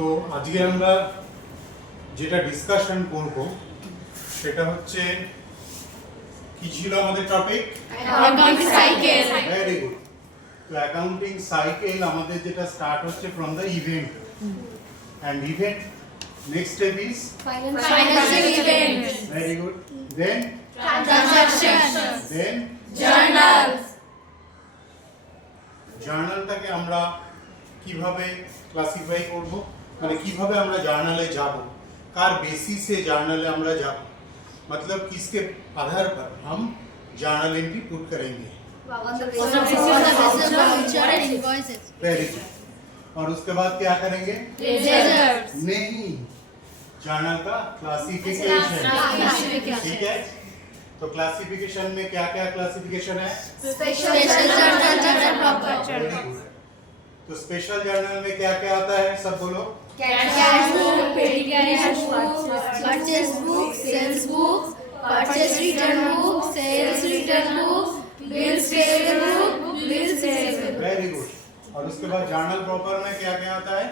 তো আজকে আমরা যেটা ডিসকাশন করব সেটা হচ্ছে কি ছিল আমাদের topic accounting cycle. Very good. তো অ্যাকাউন্টিং সাইকেল আমাদের যেটা স্টার্ট হচ্ছে from the event and event next step is financial event, very good, then transaction, then journal. জার্নালটাকে আমরা কিভাবে ক্লাসিফাই করব, মানে কিভাবে আমরা জার্নালে যাব, कार बेसिस से जर्नल আমরা যাব, मतलब किसके आधार पर हम जर्नल एंट्री पुट करेंगे। Very good. और उसके बाद क्या करेंगे? नहीं, जर्नल का क्लासिफिकेशन। ठीक है, तो क्लासिफिकेशन में क्या क्या क्लासिफिकेशन है? Special journal, proper very good. तो स्पेशल जर्नल में क्या क्या आता है, सब बोलो। Cash book, petty cash book, purchase book, sales book, purchase return book, sales return book, bills payable book, bills payable. Very good. और उसके बाद जर्नल प्रॉपर में क्या क्या आता है?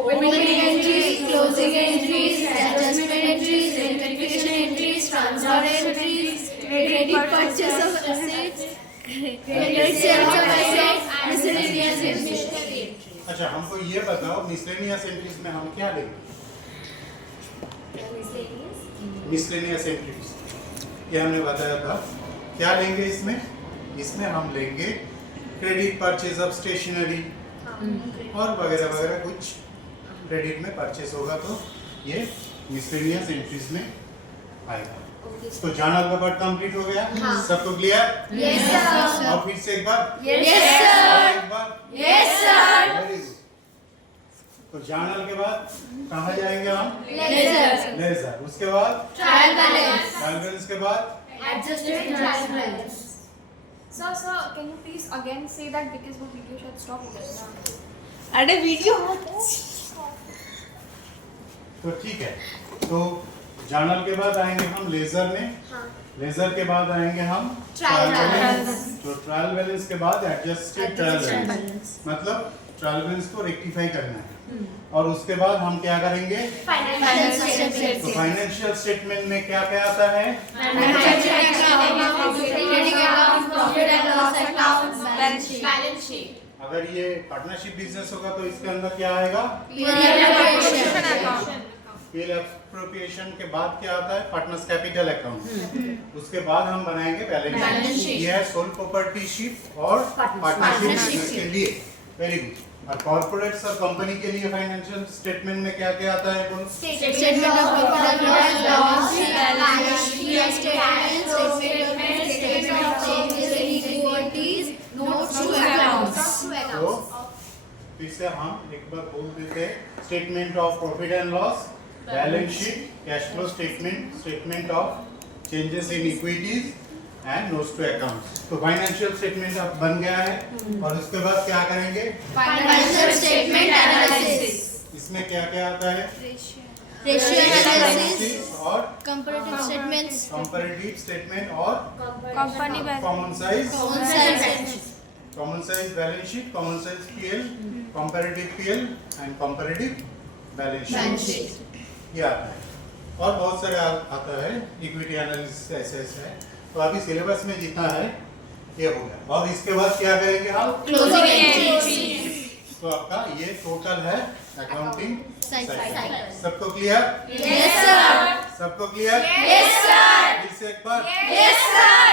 Opening entries, closing entries, adjustment entries, rectification entries, transfer entries, credit purchase of assets, credit sales of assets, miscellaneous entries. अच्छा, हमको ये बताओ मिसलेनियस एंट्रीज में हम क्या लेंगे? मिसलेनियस एंट्रीज ये हमने बताया था। क्या लेंगे इसमें? इसमें हम लेंगे क्रेडिट परचेज ऑफ स्टेशनरी और वगैरह वगैरह कुछ क्रेडिट में परचेज होगा तो ये मिसलेनियस एंट्रीज में आएगा। तो जर्नल का पार्ट कंप्लीट हो गया। सबको क्लियर? Yes sir. और फिर से एक बार यस सर। एक बार यस सर। Very good. तो जर्नल के बाद कहाँ जाएंगे हम? Ledger, ledger. उसके बाद ट्रायल बैलेंस, ट्रायल बैलेंस के बाद adjustment trial balance. Sir, can you please again say that because वो video शायद stop हो गया था। अरे वीडियो तो ठीक है। तो जर्नल के बाद आएंगे हम लेजर में। लेजर के बाद आएंगे हम ट्रायल बैलेंस। तो ट्रायल बैलेंस के बाद एडजस्टेड ट्रायल बैलेंस, मतलब ट्रायल बैलेंस को रेक्टिफाई करना है। और उसके बाद हम क्या करेंगे? फाइनेंशियल तो फाइनेंशियल स्टेटमेंट में क्या क्या आता है? Balance sheet. अगर ये पार्टनरशिप बिजनेस होगा तो इसके अंदर क्या आएगा? पीएल एप्रोप्रिएशन के बाद क्या आता है? Partners capital account. उसके बाद हम बनाएंगे बैलेंस शीट। ये है सोल प्रॉपर्टी शीट और पार्टनरशिप बिजनेस के लिए। Very good. और कॉर्पोरेट्स और कंपनी के लिए फाइनेंशियल स्टेटमेंट में क्या क्या आता है? बोलो। Statement of profit and loss, balance sheet statement, statement of changes in equities, notes to accounts. तो फिर से हम एक बार बोल देते हैं। Statement of profit and loss, balance sheet, cash flow statement, statement of changes in equities and notes to accounts. तो फाइनेंशियल स्टेटमेंट अब बन गया है। और उसके बाद क्या करेंगे? Financial statement analysis. इसमें क्या क्या आता है? रेशियो एनालिसिस, और कंपैरेटिव स्टेटमेंट्स, कंपैरेटिव स्टेटमेंट और company common size common size balance sheet, common size PL, comparative PL and comparative balance sheet, ये आता है। और बहुत सारे आता है, इक्विटी एनालिसिस ऐसे ऐसे है। तो अभी सिलेबस में जितना है ये हो गया। और इसके बाद क्या करेंगे हम? Closing entry. तो आपका ये टोटल है अकाउंटिंग साइकिल। सबको क्लियर? Yes sir. सबको क्लियर? Yes sir. फिर से एक बार यस सर।